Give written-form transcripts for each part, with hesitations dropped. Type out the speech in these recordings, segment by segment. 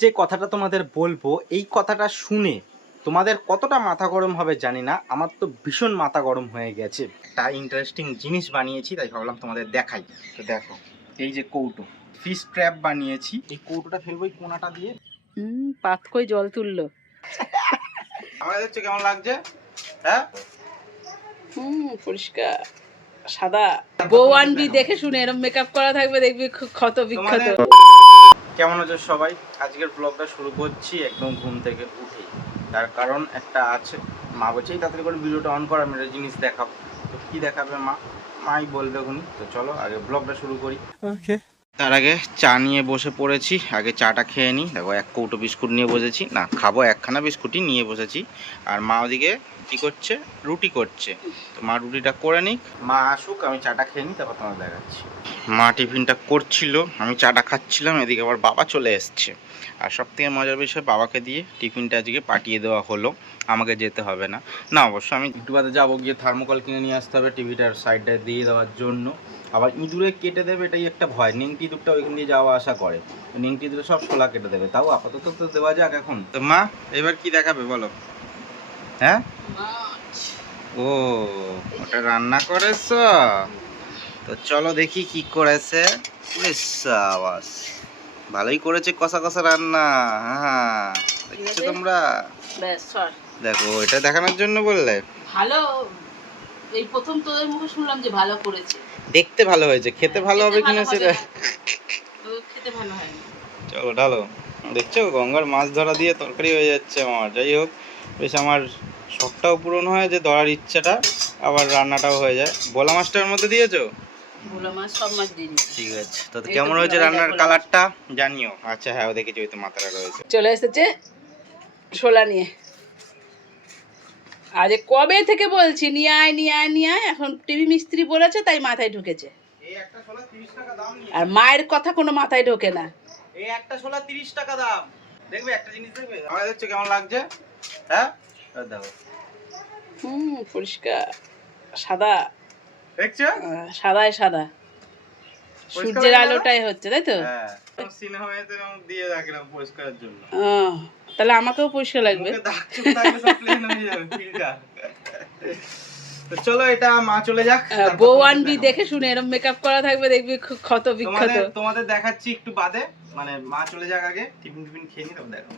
যে কথাটা তোমাদের বলবো, এই কথাটা শুনে তোমাদের কতটা মাথা গরম হবে জানি না, আমার তো ভীষণ মাথা গরম হয়ে গেছে। একটা ইন্টারেস্টিং জিনিস বানিয়েছি, তাই ভাবলাম তোমাদের দেখাই। তো দেখো, এই যে কৌটো, ফিশ ট্র্যাপ বানিয়েছি। এই কৌটোটা ফেলবো এই কোনাটা দিয়ে। পাত কই জল তুললো। আমাদের হচ্ছে কেমন লাগছে? হ্যাঁ, পরিষ্কার সাদা। বউ আনবি দেখে শুনে, এরকম মেকআপ করা থাকবে, দেখবি ক্ষত বিক্ষত। কেমন আছো সবাই? আজকের ব্লগটা শুরু করছি একদম ঘুম থেকে উঠে। তার কারণ একটা আছে। মা বলছে এই তাড়াতাড়ি করে ভিডিওটা অন কর, আমি একটা জিনিস দেখাবো। তো কি দেখাবে মাই বলবে উনি। তো চলো আগে ব্লগটা শুরু করি। ওকে। তার আগে চা নিয়ে বসে পড়েছি। আগে চাটা খেয়ে নিই। দেখো, এক কৌটো বিস্কুট নিয়ে বসেছি, না খাবো একখানা বিস্কুটই নিয়ে বসেছি। আর মা ওদিকে কি করছে? রুটি করছে। তো মা রুটিটা করে নিক, মা আসুক, আমি চাটা খেয়ে নিই, তারপর তোমার দেখাচ্ছি। মা টিফিনটা করছিল, আমি চাটা খাচ্ছিলাম, এদিকে আবার বাবা চলে এসছে। আর সব থেকে মজার বিষয়, বাবাকে দিয়ে টিফিনটা আজকে পাঠিয়ে দেওয়া হলো, আমাকে যেতে হবে না। না অবশ্য আমি একটু বাদে যাবো, গিয়ে থার্মোকল কিনে নিয়ে আসতে হবে টিভিটার সাইডটায় দিয়ে দেওয়ার জন্য। আবার ইঁদুরে কেটে দেবে, এটাই একটা ভয়। নিংটি ইঁদুরটা ওইখান দিয়ে যাওয়া আসা করে, নিংটি ইঁদুরে সব শোলা কেটে দেবে। তাও আপাতত তো দেওয়া যাক এখন। তো মা এবার কি দেখাবে বলো? হ্যাঁ, ও ওটা রান্না করেছো? তো চলো দেখি কি করেছে। আওয়াজ ভালোই করেছে, কষা কষা রান্না। হ্যাঁ, দেখছো তোমরা? দেখো, এটা দেখানোর জন্য বললে? ভালো, এই প্রথম তোদের মুখে শুনলাম যে ভালো করেছে। দেখতে ভালো হয়েছে, খেতে ভালো হবে কিনা সেটা খেতে ভালো হয় না। চলো ঢালো। দেখছো, গঙ্গার মাছ ধরা দিয়ে তরকারি হয়ে যাচ্ছে আমার। যাই হোক, বেশ আমার শখটাও পূরণ হয়, যে ধরার ইচ্ছাটা, আবার রান্নাটাও হয়ে যায়। ভোলা মাছটার মধ্যে দিয়েছো? ভোলা মাছ, সব মাছ দিয়ে দিচ্ছি। ঠিক আছে। তো কেমন হয়েছে রান্নার কালারটা জানিও। আচ্ছা হ্যাঁ, দেখেছি ওই তো মাথাটা রয়েছে। চলে এসেছে শোলা নিয়ে। আজ কবে থেকে বলছি নিয়ে আয় নিয়ে আয় নিয়ে আয়, এখন টিভি মিস্ত্রি বলেছে তাই মাথায় ঢুকেছে। এই একটা শোলা 30 টাকা দাম নিয়ে। আর মায়ের কথা কোনো মাথায় ঢোকে না। এই একটা শোলা 30 টাকা দাম। দেখবে একটা জিনিস, দেখবে আমাদের হচ্ছে কেমন লাগছে। হ্যাঁ, দেখো। পরিষ্কার সাদা। দেখছো? সাদায় সাদা, সূর্যের আলোটাই হচ্ছে, তাই তো? হ্যাঁ, সিনেমায় তো দিয়ে রাখলাম পরিষ্কারের জন্য। তাহলে আমাকেও পরিষ্কার লাগবে। মুখে দাগ চোখ থাকলে সব প্লেন হয়ে যাবে ফিল্টার। তো চলো, এটা মা চলে যাক। বউ আনবি দেখে শুনে, এরকম মেকআপ করা থাকবে, দেখবি ক্ষত বিক্ষত। তোমাদের দেখাচ্ছি একটু বাদে, মানে মা চলে যাক আগে, টিফিন খেয়ে নি, তবে দেখো।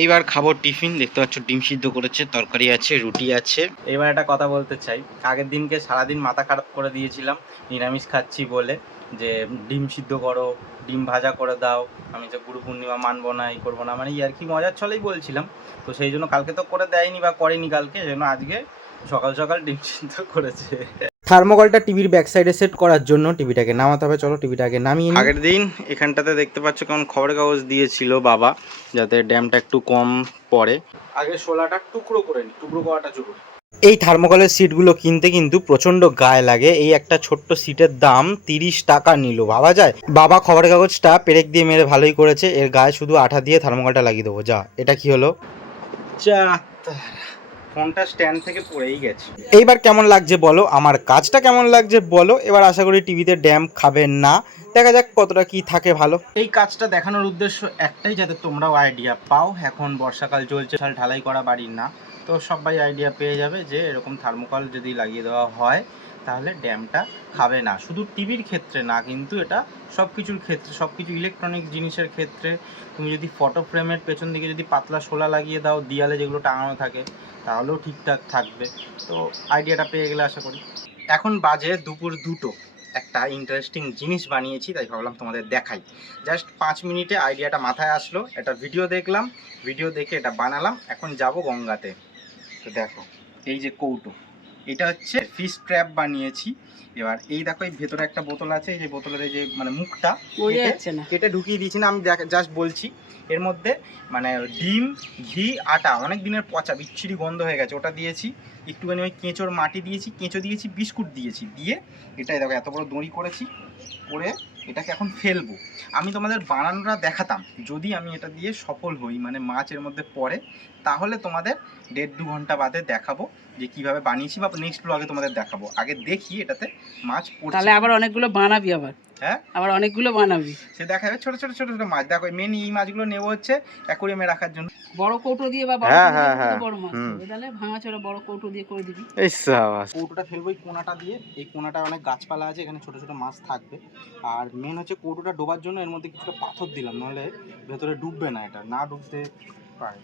এইবার খাবো টিফিন। দেখতে পাচ্ছ ডিম সিদ্ধ করেছে, তরকারি আছে, রুটি আছে। এবার একটা কথা বলতে চাই, আগের দিনকে সারাদিন মাথা খারাপ করে দিয়েছিলাম নিরামিষ খাচ্ছি বলে, যে ডিম সিদ্ধ করো, ডিম ভাজা করে দাও। আমি যে গুরু পূর্ণিমা মানবো না, এই করবো না, মানে আর কি মজার ছলেই বলছিলাম। তো সেই জন্য কালকে তো করে দেয়নি বা করেনি কালকে, সেই জন্য আজকে সকাল সকাল ডিম সিদ্ধ করেছে। থার্মোকলটা টিভির ব্যাক সাইডে সেট করার জন্য টিভিটাকে নামাতে হবে। চলো টিভিটা আগে নামিয়ে নিই। আগের দিন এখানটাতে দেখতে পাচ্ছ কেমন খবরের কাগজ দিয়েছিল বাবা, যাতে ড্যামটা একটু কম পড়ে। আগে শোলাটা টুকরো করে নিই, টুকরো করাটা জরুরি। এই থার্মোকলের সিটগুলো কিনতে কিন্তু প্রচণ্ড গায়ে লাগে। এই একটা ছোট্ট সিটের দাম 30 টাকা নিল, ভাবা যায়? বাবা খবরের কাগজটা পেরেক দিয়ে মেরে ভালোই করেছে, এর গায়ে শুধু আঠা দিয়ে থার্মোকলটা লাগিয়ে দেবো। যা, এটা কি হলো? ফোনটা স্ট্যান্ড থেকে পড়েই গেছে। এইবার কেমন লাগছে বলো, আমার কাজটা কেমন লাগছে বলো। এবার আশা করি টিভিতে ড্যাম্প খাবে না। দেখা যাক কতটা কি থাকে ভালো। এই কাজটা দেখানোর উদ্দেশ্য একটাই, যাতে তোমরাও আইডিয়া পাও। এখন বর্ষাকাল চলছে, ঢালাই করা বাড়ি না, তো সবাই আইডিয়া পেয়ে যাবে যে এরকম থার্মোকল যদি লাগিয়ে দেওয়া হয় তাহলে ড্যাম্পটা খাবে না। শুধু টিভির ক্ষেত্রে না, কিন্তু এটা সব কিছুর ক্ষেত্রে, সব কিছু ইলেকট্রনিক জিনিসের ক্ষেত্রে। তুমি যদি ফটো ফ্রেমের পেছন দিকে যদি পাতলা শোলা লাগিয়ে দাও, দেয়ালে যেগুলো টাঙানো থাকে, তাহলেও ঠিকঠাক থাকবে। তো আইডিয়াটা পেয়ে গেলে আশা করি। এখন বাজে দুপুর 2টো। একটা ইন্টারেস্টিং জিনিস বানিয়েছি, তাই ভাবলাম তোমাদের দেখাই। জাস্ট 5 মিনিটে আইডিয়াটা মাথায় আসলো, একটা ভিডিও দেখলাম, ভিডিও দেখে এটা বানালাম। এখন যাব গঙ্গাতে। তো দেখো, এই যে কৌটো, এটা হচ্ছে ফিশ ট্র্যাপ বানিয়েছি। এবার এই দেখো, এই ভেতরে একটা বোতল আছে, এই যে বোতলের এই যে মানে মুখটা কেটে ঢুকিয়ে দিয়েছি না, আমি জাস্ট বলছি। এর মধ্যে মানে ডিম, ঘি, আটা, অনেক দিনের পচা বিচ্ছিরি গন্ধ হয়ে গেছে, ওটা দিয়েছি। একটুখানি ওই কেঁচোর মাটি দিয়েছি, কেঁচো দিয়েছি, বিস্কুট দিয়েছি, দিয়ে এটাই দেখো এত বড় দড়ি করেছি, করে এটাকে এখন ফেলবো। আমি তোমাদের বানানোটা দেখাতাম, যদি আমি এটা দিয়ে সফল হই, মানে মাছ এর মধ্যে পড়ে, তাহলে তোমাদের 1.5-2 ঘন্টা বাদে দেখাবো যে কিভাবে বানিয়েছি বা নেক্সট ব্লগে তোমাদের দেখাবো। আগে দেখি এটাতে মাছ পড়ছে। তাহলে আবার অনেকগুলো বানাবি আবার। হ্যাঁ আবার অনেকগুলো বানাবি। সে দেখা যাবে ছোট ছোট ছোট ছোট মাছ। দেখো মেন এই মাছগুলো নেবো হচ্ছে অ্যাকোরিয়ামে রাখার জন্য। বড় কৌটো দিয়ে বা বড় হ্যাঁ, কৌটো হ্যাঁ, দিয়ে হ্যাঁ। বড় মাছ হুম। হবে, তাহলে ভাঙাচোরা বড় কৌটো দিয়ে করে দিবি। এই সাবাস। কৌটোটা ফেলবো এই কোনাটা দিয়ে। এই কোনাটা অনেক গাছপালা আছে, এখানে ছোট ছোট মাছ থাকবে। আর মেন হচ্ছে কৌটোটা ডোবার জন্য এর মধ্যে কিছুটা পাথর দিলাম, নাহলে ভেতরে ডুববে না, এটা না ডুবতে পারে।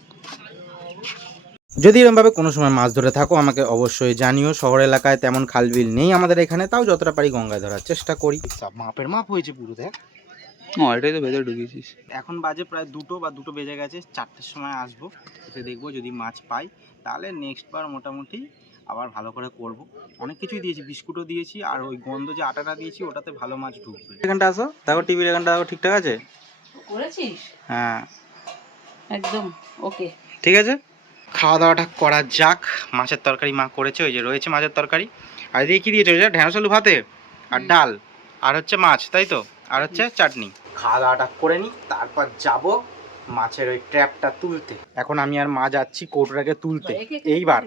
যদি এরকমভাবে কোনো সময় মাছ ধরে থাকো আমাকে অবশ্যই জানিও। শহর এলাকায় তেমন খালবিল নেই আমাদের এখানে, তাও যতটা পারি গঙ্গায় ধরার চেষ্টা করি। মাপের মাপ হয়েছে পুরো, দেখ। এটাই তো ভেতরে ঢুকিয়েছিস। এখন বাজে প্রায় 2 বেজে গেছে। 4টের সময় আসবো, এসে দেখবো যদি মাছ পাই তাহলে নেক্সট বার মোটামুটি আবার ভালো করে করব। অনেক কিছুই দিয়েছি, বিস্কুটও দিয়েছি, আর ওই গন্ধ যে আটাটা দিয়েছি ওটাতে ভালো মাছ ঢুকবে। এখানটা আসো, দেখো টিভির এখানটা দেখো ঠিকঠাক আছে। করেছিস হ্যাঁ একদম ওকে। ঠিক আছে, খাওয়া দাওয়াটা করা যাক। মাছের তরকারি মা করেছে, ওই যে রয়েছে মাছের তরকারি। আর এদিকে কি দিয়েছে, ঢেঁড়স আলু ভাতে আর ডাল, আর হচ্ছে মাছ, তাই তো, আর হচ্ছে চাটনি। খাওয়া দাওয়াটা করে নিই, তারপর যাব মাছের ওই ট্র্যাপটা তুলতে। এখন আমি আর মা যাচ্ছি কৌটোটাকে তুলতে। এইবার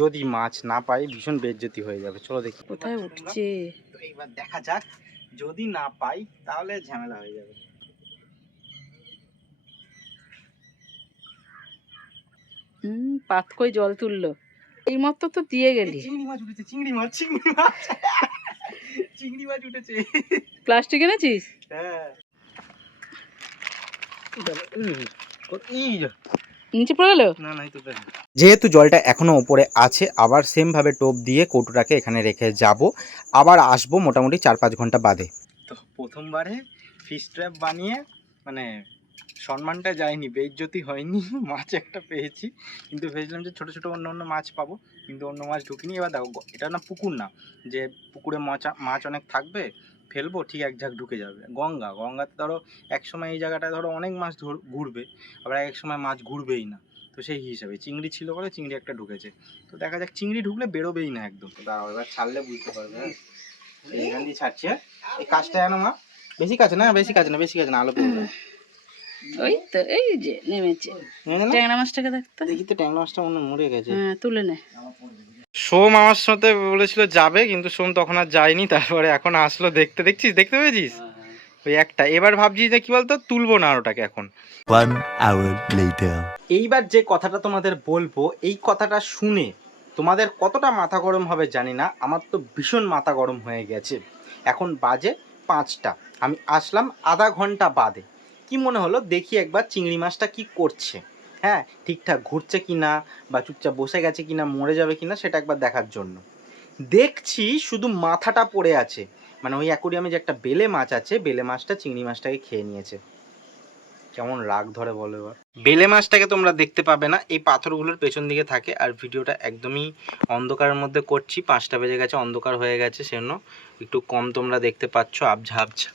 যদি মাছ না পাই ভীষণ বেজ্জতি হয়ে যাবে। চলো দেখি কোথায় উঠছে। তো এইবার দেখা যাক, যদি না পাই তাহলে ঝামেলা হয়ে যাবে। পাত কই জল তুললো, এই মতো তো দিয়ে গেলি। চিংড়ি মাছ উঠেছে, চিংড়ি মাছ, চিংড়ি মাছ, চিংড়ি মাছ উঠেছে। প্লাস্টিক এনেছিস? হ্যাঁ নিচে পড়ে গেল। না না, যেহেতু জলটা এখনো উপরে আছে, আবার সেম ভাবে টোপ দিয়ে কৌটোটাকে এখানে রেখে যাব। আবার আসবো মোটামুটি 4-5 ঘন্টা বাদে। তো প্রথমবারে ফিশ ট্র্যাপ বানিয়ে মানে সম্মানটা যায়নি, বেইজ্জতি হয়নি। মাছ একটা পেয়েছি, কিন্তু ভেবেছিলাম যে ছোটো ছোটো অন্য অন্য মাছ পাবো, কিন্তু অন্য মাছ ঢুকিনি। এবার দেখো এটা না পুকুর না, যে পুকুরে মাছ অনেক থাকবে, ফেলবো ঠিক এক ঝাঁক ঢুকে যাবে। গঙ্গাতে ধরো এক সময় এই জায়গাটায় ধরো অনেক মাছ ঘুরবে, আবার এক সময় মাছ ঘুরবেই না। তো সেই হিসাবে চিংড়ি ছিল বলে চিংড়ি একটা ঢুকেছে। তো দেখা যাক, চিংড়ি ঢুকলে বেরোবেই না একদম। তো দাঁড়াও, এবার ছাড়লে বুঝতে পারবে। হ্যাঁ এখান দিয়ে ছাড়ছি। হ্যাঁ এই কাজটা জানো মা, বেশি কাছে না, বেশি কাছে না, আলো পড়বে। ওই তো এই যে নেমেছে ট্যাংরা মাছটাকে দেখতে। দেখি তো ট্যাংরা মাছটা মনে মরে গেছে। হ্যাঁ তুলে নে। সোম আমার সাথে বলেছিল যাবে, কিন্তু সোম তখন আর যায়নি। তারপরে এখন আসলো, দেখতে পেয়েছিস ওই একটা। এবার ভাবছি যে কি বলতো, তুলবো না ওটাকে এখন। 1 hour later. এইবার যে কথাটা তোমাদের বলবো, এই কথাটা শুনে তোমাদের কতটা মাথা গরম হবে জানি না, আমার তো ভীষণ মাথা গরম হয়ে গেছে। এখন বাজে 5টা, আমি আসলাম আধা ঘন্টা বাদে। কি মনে হলো দেখি একবার চিংড়ি মাছটা কি করছে। হ্যাঁ ঠিকঠাক ঘুরছে কি না, বা চুপচাপ বসে গেছে কি না, মরে যাবে কি না, সেটা একবার দেখার জন্য। দেখছি শুধু মাথাটা পড়ে আছে, মানে ওই অ্যাকোরিয়ামে যে একটা বেলে মাছ আছে, বেলে মাছটা চিংড়ি মাছটাকে খেয়ে নিয়েছে। কেমন রাগ ধরে বলো এবার। বেলে মাছটাকে তোমরা দেখতে পাবে না, এই পাথরগুলোর পেছন দিকে থাকে। আর ভিডিওটা একদমই অন্ধকারের মধ্যে করছি, 5টা বেজে গেছে, অন্ধকার হয়ে গেছে, সেজন্য একটু কম তোমরা দেখতে পাচ্ছ, আবঝা আবঝা।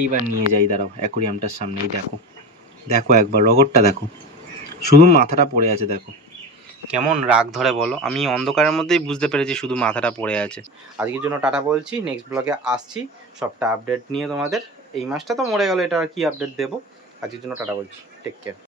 এইবার নিয়ে যাই, দাঁড়াও অ্যাকোরিয়ামটার সামনেই। দেখো একবার রগরটা দেখো, শুধু মাথাটা পড়ে আছে। দেখো কেমন রাগ ধরে বলো। আমি অন্ধকারের মধ্যেই বুঝতে পেরেছি শুধু মাথাটা পড়ে আছে। আজকের জন্য টাটা বলছি, নেক্সট ব্লগে আসছি সবটা আপডেট নিয়ে তোমাদের। এই মাছটা তো মরে গেল, এটা আর কি আপডেট দেবো। আজকের জন্য টাটা বলছি, টেক কেয়ার।